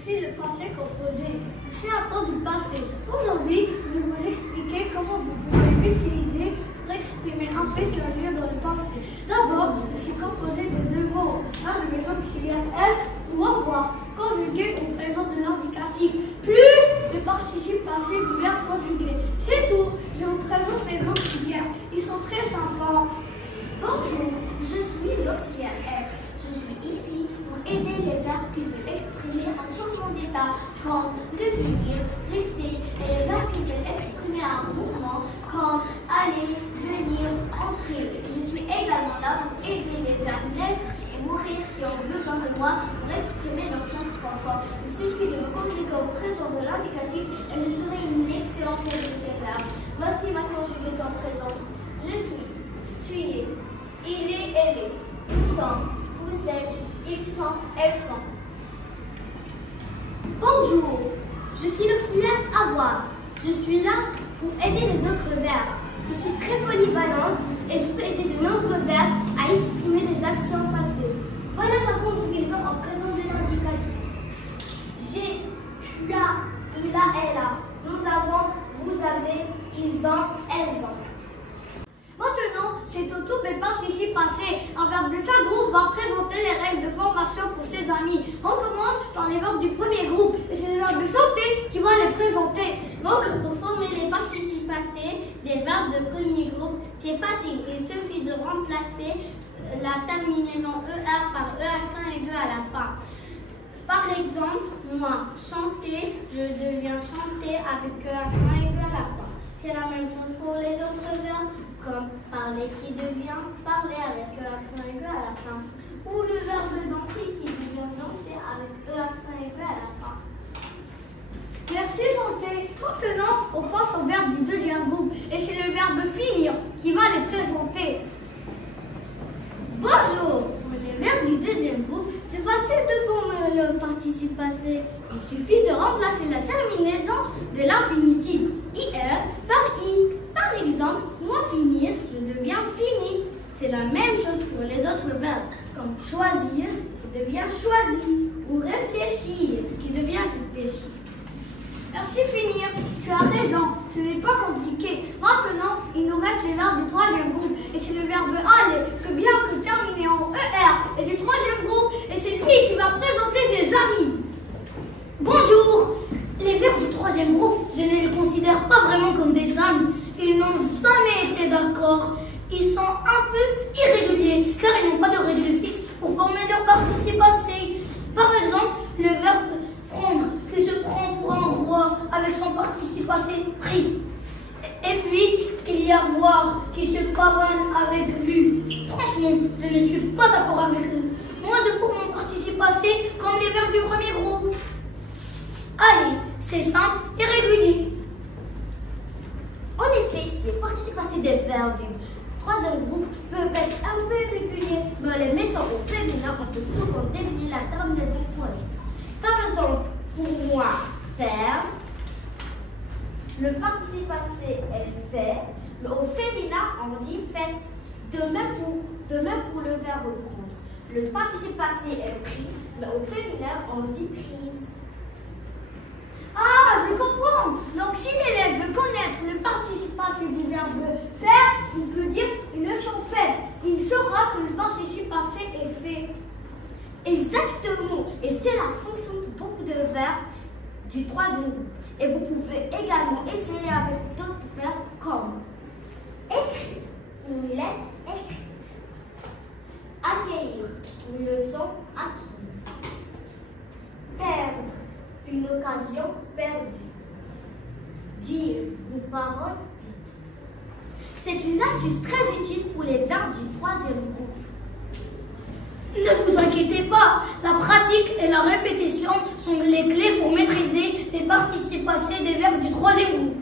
suis le passé composé. Je suis un temps du passé. Aujourd'hui, je vais vous expliquer comment vous pouvez l'utiliser pour exprimer un fait qui a lieu dans le passé. D'abord, je suis composé de deux mots. Un de mes auxiliaires être ou avoir, conjugué au présent de l'indicatif, plus le participe passé du verbe conjugué. C'est tout. Je vous présente mes auxiliaires. Ils sont très sympas. Bonjour, je suis l'auxiliaire être. Je suis ici pour aider les verbes qui veulent exprimer un changement d'état, comme devenir, rester, et les verbes qui veulent exprimer un mouvement, comme aller, venir, entrer. Je suis également là pour aider les verbes naître et mourir qui ont besoin de moi pour exprimer leur sens profond. Il suffit de me conjuguer au présent de l'indicatif et je serai une excellente aide de ces verbes. Voici ma conjugaison présente. Je suis, tu es, il est, elle est, nous sommes, vous êtes, ils sont, elles sont. Bonjour, je suis l'auxiliaire avoir. Je suis là pour aider les autres verbes. Je suis très polyvalente et je peux aider de nombreux verbes à exprimer des actions passées. Voilà ma conjugaison en présent de l'indicatif. J'ai, tu as, il a, elle a. Nous avons, vous avez, ils ont, elles ont. Maintenant, c'est au tour des participes passés. Un verbe de chaque groupe va présenter les règles de formation pour ses amis. On commence par les verbes du premier groupe et c'est le verbe de chanter qui va les présenter. Donc, pour former les participes passés des verbes de premier groupe, c'est facile. Il suffit de remplacer la terminaison ER par E accent aigu à la fin. Par exemple, moi, chanter, je deviens chanter avec E accent aigu à la fin. C'est la même chose pour les autres verbes, comme parler qui devient parler avec E accent aigu à la fin. Ou le verbe danser qui devient danser avec E accent aigu à la fin. Merci chanter. Maintenant, on passe au verbe du deuxième groupe et c'est le verbe finir qui va les présenter. Bonjour, pour le verbe du deuxième groupe, c'est facile de former le participe passé. Il suffit de remplacer la terminaison de l'infinitif IR par I. Par exemple, moi finir, je deviens fini. C'est la même chose pour les autres verbes, comme choisir, qui devient choisi, ou réfléchir, qui devient réfléchi. Merci finir. Tu as raison, ce n'est pas compliqué. Maintenant, il nous reste les verbes du troisième groupe et c'est le verbe aller que bien que terminé en ER et du troisième groupe et c'est lui qui va présenter ses amis. Bonjour, les verbes du troisième groupe, je ne les considère pas vraiment comme des amis. Ils n'ont jamais été d'accord. Ils sont un peu irréguliers car ils n'ont pas de règle fixe pour former leur participe passé. Par exemple, le verbe prendre qui se prend pour un roi avec son participe passé pris. Et puis, il y a voir qui se pavane avec vu. Franchement, je ne suis pas d'accord avec eux. Moi, je forme mon participe passé comme les verbes du premier groupe. Allez, c'est simple et régulier. En effet, les participes passés des verbes du troisième groupe peuvent être un peu irréguliers, mais en les mettant au féminin, on peut souvent dévier la terminaison correcte. Par exemple, pour moi, faire, le participe passé est fait, mais au féminin, on dit faites. De même pour le verbe prendre. Le participe passé est pris, mais au féminin, on dit prise. Ah, je comprends. Donc, si l'élève veut connaître le participe passé du verbe faire, il peut dire une leçon faite. Il saura que le participe passé est fait. Exactement. Et c'est la fonction pour beaucoup de verbes du troisième groupe. Et vous pouvez également essayer avec d'autres verbes comme écrire, une lettre écrite, accueillir, une leçon acquise, perdre, une occasion perdue, dire, une parole dite. C'est une astuce très utile pour les verbes du troisième groupe. Ne vous inquiétez pas, la pratique et la répétition sont les clés pour maîtriser les participes passés des verbes du troisième groupe.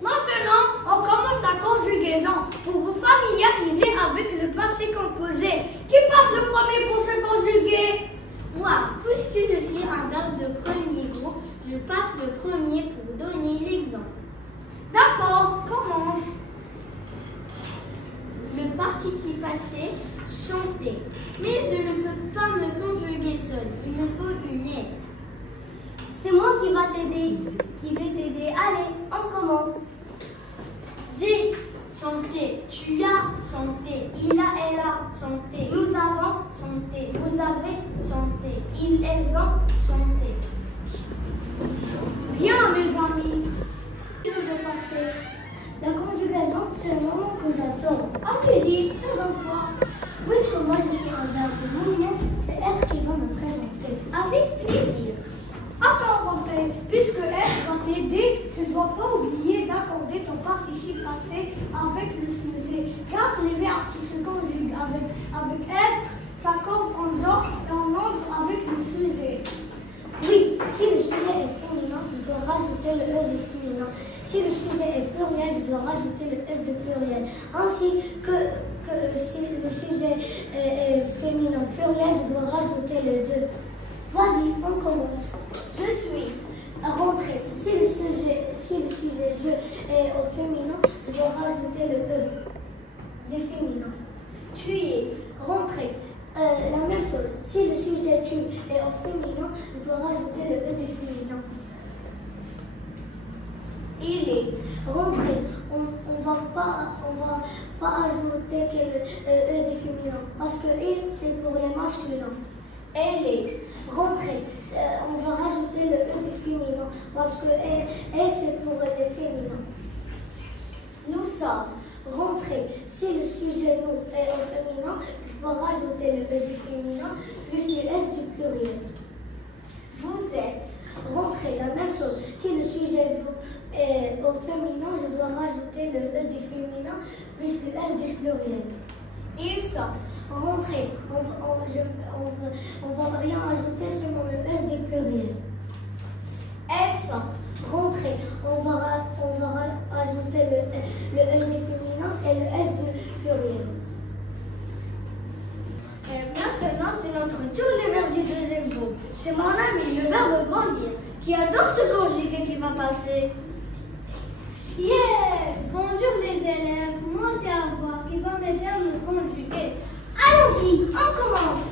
Maintenant, on commence la conjugaison pour vous familiariser avec le passé composé. Qui passe le premier pour se conjuguer? Moi, puisque je suis un verbe de premier groupe, je passe le premier pour donner l'exemple. D'accord, commence. Le participe passé, chanter. Mais je ne peux pas me conjuguer seul. Il me faut une aide. pas oublier d'accorder ton participe passé avec le sujet, car les verbes qui se conjuguent avec être s'accordent en genre et en nombre avec le sujet. Oui, si le sujet est féminin, je dois rajouter le E de féminin. Si le sujet est pluriel, je dois rajouter le S de pluriel. Ainsi que si le sujet est féminin pluriel, je dois rajouter le 2. Vas-y, on commence. Je suis. Rentrée. Si le sujet je est au féminin, je dois rajouter le E du féminin. Tu es. Rentrée. La même chose. Si le sujet tu est au féminin, je dois rajouter le E du féminin. Il est. Rentrée. On va pas ajouter le E du féminin parce que il c'est pour les masculins. Elle est. Rentrée. On va rajouter le E du féminin parce que elle c'est pour les féminins. Nous sommes. Rentrée. Si le sujet nous est au féminin, je dois rajouter le E du féminin plus le S du pluriel. Vous êtes. Rentrée, la même chose. Si le sujet vous est au féminin, je dois rajouter le E du féminin plus le S du pluriel. Ils sont. Rentrée, on va rien ajouter seulement le S du pluriel. Elles sont. Rentrée, on va ajouter le E du féminin et le S du pluriel. Maintenant, c'est notre tour, le verbe du deuxième groupe. C'est mon ami, le verbe grandir, qui adore se conjuguer, qui va passer. Yeah! Bonjour les élèves, moi c'est Ava qui va m'aider à me conjuguer. Allons-y, on commence.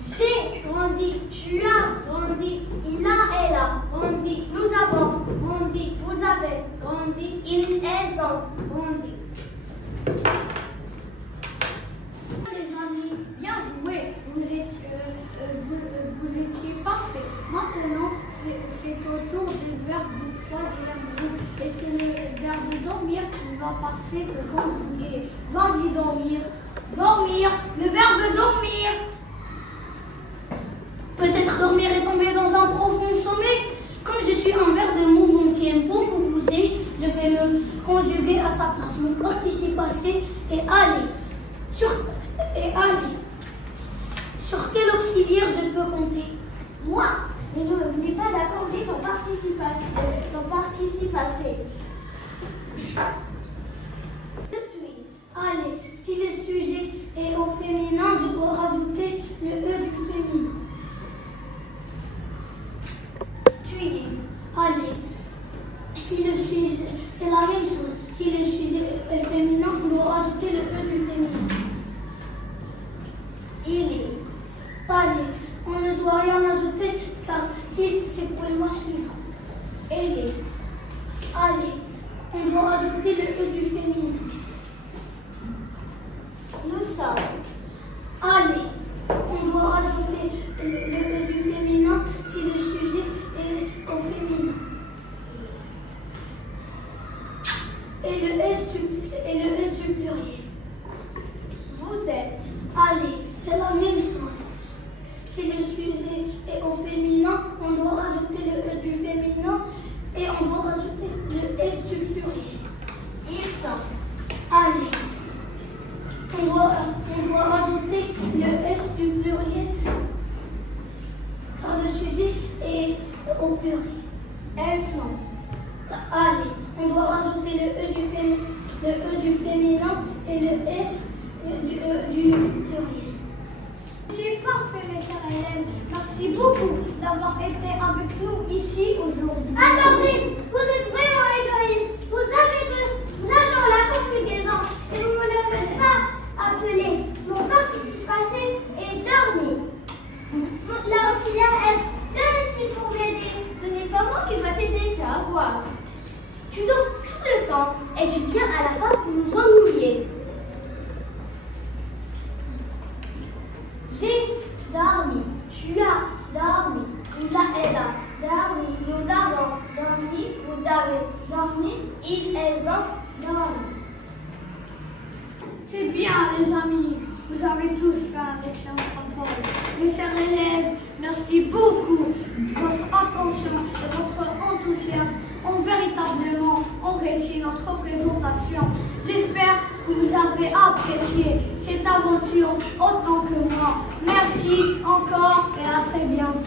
J'ai grandi, Tu as grandi, il a, elle a grandi, nous avons, grandi, vous avez, grandi, ils, elles ont. grandi. Les amis, bien joué, vous étiez parfaits. Maintenant, c'est au tour du verbe du troisième groupe et c'est le verbe dormir qui va passer se conjuguer. Vas-y dormir, dormir, le verbe dormir. Peut-être dormir et tomber dans un profond sommeil. Comme je suis un verbe de mouvement qui aime beaucoup bouger, je vais me conjuguer à sa place. Mon participe passé est aller. Sur quel auxiliaire je peux compter? Moi, mais n'oublie pas d'accorder ton participe passé. Je suis. Aller. Si le sujet est au féminin, je dois rajouter le E du féminin. Tu es. Allez, si le sujet, c'est la même chose. Si le sujet est féminin, on doit rajouter le E du féminin. Il est. Allez, on ne doit rien ajouter car il c'est pour les masculins. Elle est. Allez, on doit rajouter le E du féminin. Nous sommes. Allez, on doit rajouter le E du féminin si le sujet est au féminin. Et le S du pluriel. Vous êtes. Allez, c'est la même chose. Si le sujet est au féminin, on doit rajouter le E du féminin et on doit rajouter le S du pluriel. Ils sont. Allez, on doit rajouter le S du pluriel car le sujet est au pluriel. Elles sont. Allez, on doit rajouter le E du féminin et le S du pluriel. C'est parfait, mes chers élèves. Merci beaucoup d'avoir été avec nous ici aujourd'hui. Attendez, vous êtes vraiment égoïste. Vous savez que j'adore la conjugaison et vous ne me faites pas appeler. Mon participe passé est dormi. L'auxiliaire est bien ici pour m'aider. Ce n'est pas moi qui va t'aider, c'est à voir. Tu dors tout le temps et tu viens à la fin pour nous ennuyer. J'ai dormi. Tu as dormi. Il a, elle a dormi. Nous avons dormi. Vous avez dormi. Ils, elles ont dormi. C'est bien, les amis. Vous avez tous fait un excellent travail. Mes chers élèves, merci beaucoup de votre attention et votre enthousiasme ont véritablement avez apprécié cette aventure autant que moi. Merci encore et à très bientôt.